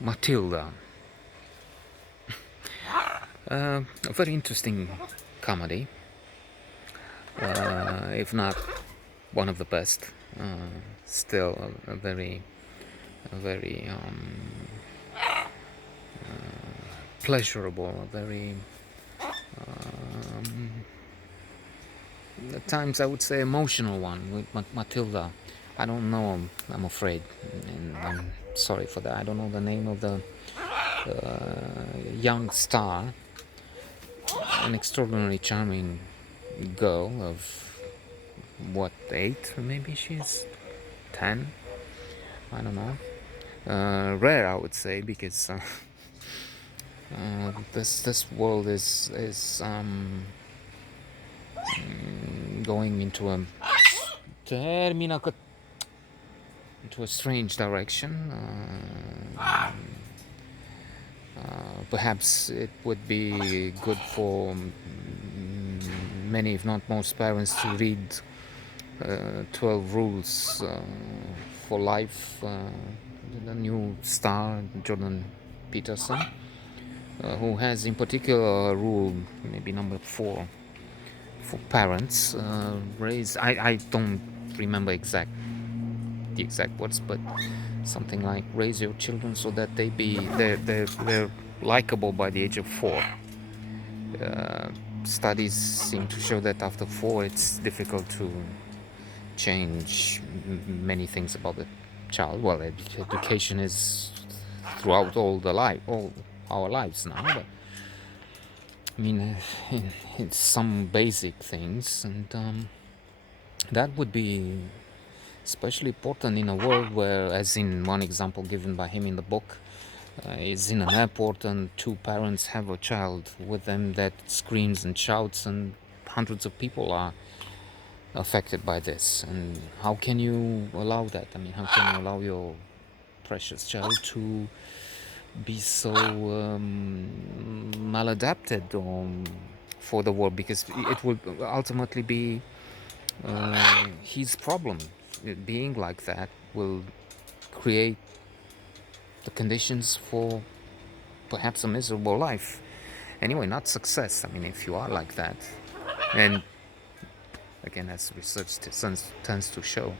Matilda. A very interesting comedy, if not one of the best. Still a very pleasurable, a very at times I would say emotional one with Matilda. I don't know. I'm afraid, and I'm sorry for that. I don't know the name of the young star, an extraordinarily charming girl of what, 8? Maybe she's 10. I don't know. Rare, I would say, because this world is going into a strange direction. Perhaps it would be good for many, if not most, parents to read 12 Rules for Life, the new star, Jordan Peterson, who has in particular a rule, maybe number 4, for parents. I don't remember the exact words, but something like raise your children so that they're likable by the age of 4. Studies seem to show that after 4 it's difficult to change many things about the child. Well, education is throughout all our lives now, but I mean, it's some basic things, and that would be especially important in a world where, as in one example given by him in the book, is in an airport and 2 parents have a child with them that screams and shouts, and hundreds of people are affected by this. And how can you allow that? I mean, how can you allow your precious child to be so maladapted for the world? Because it will ultimately be his problem. Being like that will create the conditions for perhaps a miserable life. Anyway, not success. I mean, if you are like that, and again, as research tends to show,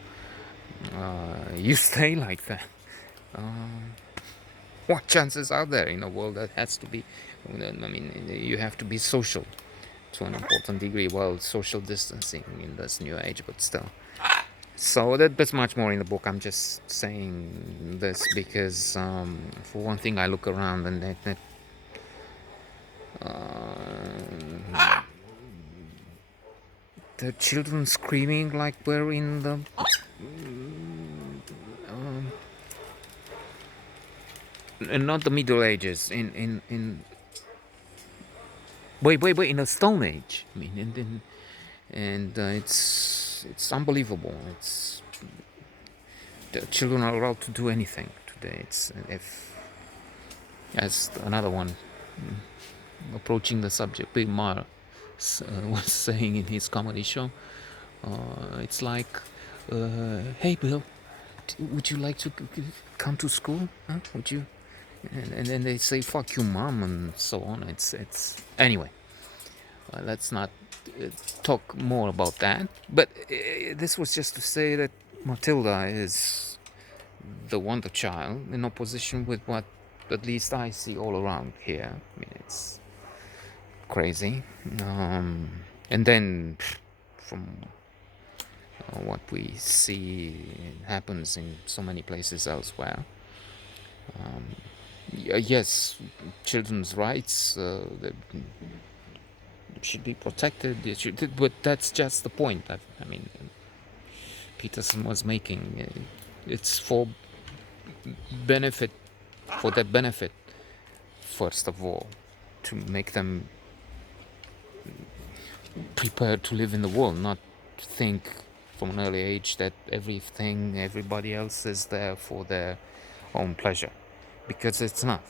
you stay like that. What chances are there in a world that has to be? I mean, you have to be social to an important degree. Well, social distancing in this new age, but still. So that's much more in the book. I'm just saying this because, for one thing, I look around and the children screaming like we're in the and not the Middle Ages, in wait, in the Stone Age. I mean, and it's unbelievable. It's the children are allowed to do anything today. It's if as another one approaching the subject, Bill Maher was saying in his comedy show. It's like, hey Bill, would you like to come to school? Huh? Would you? And then they say fuck you mom and so on. It's anyway. Let's not talk more about that. But this was just to say that Matilda is the wonder child in opposition with what at least I see all around here. I mean, it's crazy. And then from what we see happens in so many places elsewhere. Yes, children's rights should be protected. But that's just the point. I mean, Peterson was making. It's benefit, for their benefit, first of all, to make them prepared to live in the world, not think from an early age that everybody else is there for their own pleasure, because it's not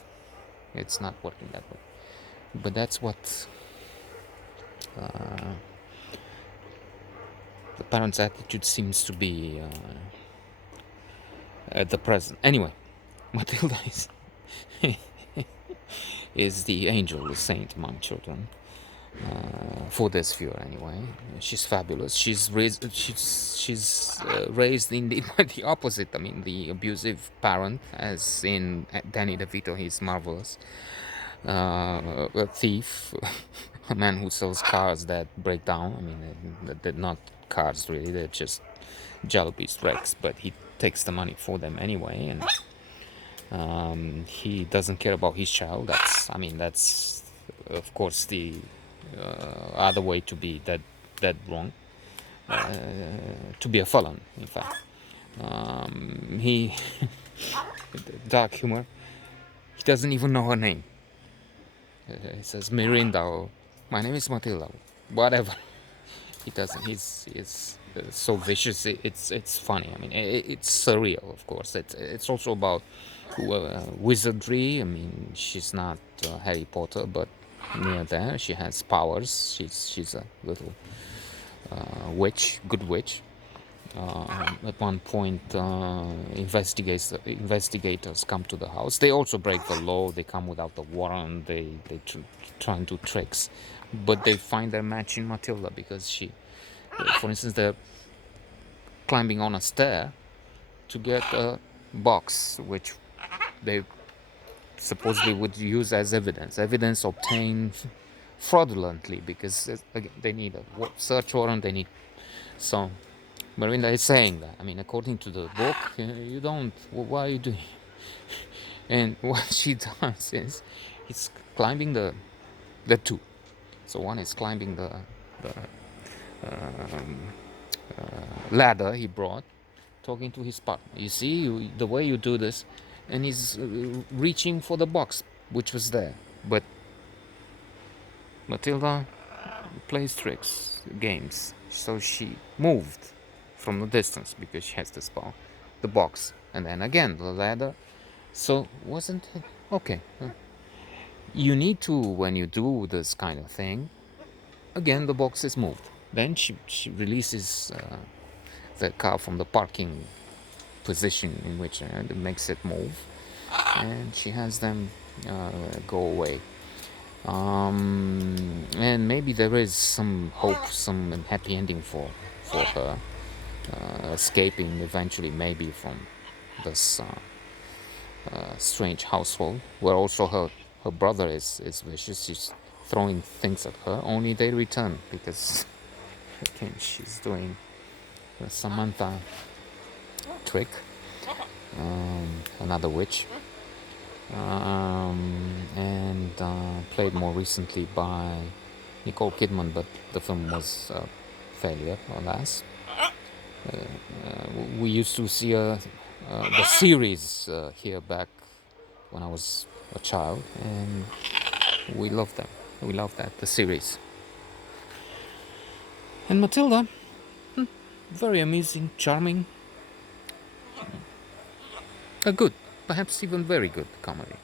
working that way. But that's what the parents' attitude seems to be at the present. Anyway, Matilda is is the angel, the saint among children. For this viewer, anyway, she's fabulous. She's raised indeed by the opposite. I mean, the abusive parent, as in Danny DeVito, he's marvelous. A thief, a man who sells cars that break down. I mean, they're not cars really; they're just jalopy wrecks. But he takes the money for them anyway, and he doesn't care about his child. I mean, that's of course the other way to be that wrong, to be a felon, in fact. He dark humor. He doesn't even know her name. He says Mirinda or my name is Matilda, whatever. He doesn't. He's so vicious. It's funny. I mean, it's surreal, of course. It's also about wizardry. I mean, she's not Harry Potter, but near there. She has powers. She's a little witch, good witch. At one point, investigators come to the house. They also break the law. They come without a warrant. They try and do tricks, but they find their match in Matilda because she, for instance, they're climbing on a stair to get a box which they supposedly would use as evidence obtained fraudulently, because again, they need a search warrant. They need so. Marinda is saying that. I mean, according to the book, you don't. Why are you doing? And what she does is, it's climbing the two. So one is climbing the ladder he brought, talking to his partner. You see, the way you do this, and he's reaching for the box which was there. But Matilda plays tricks, games, so she moved from the distance because she has the box, and then again the ladder. So wasn't it okay? You need to, when you do this kind of thing, again the box is moved. Then she releases the car from the parking position in which it makes it move, and she has them go away. And maybe there is some hope, some happy ending for her, escaping eventually, maybe from this strange household, where also her brother is vicious. She's throwing things at her. Only they return because again she's doing the Samantha trick, another witch. And played more recently by Nicole Kidman, but the film was a failure, alas. We used to see the series here back when I was a child, and we loved them. We loved that, the series. And Matilda, very amusing, charming, a good, perhaps even very good comedy.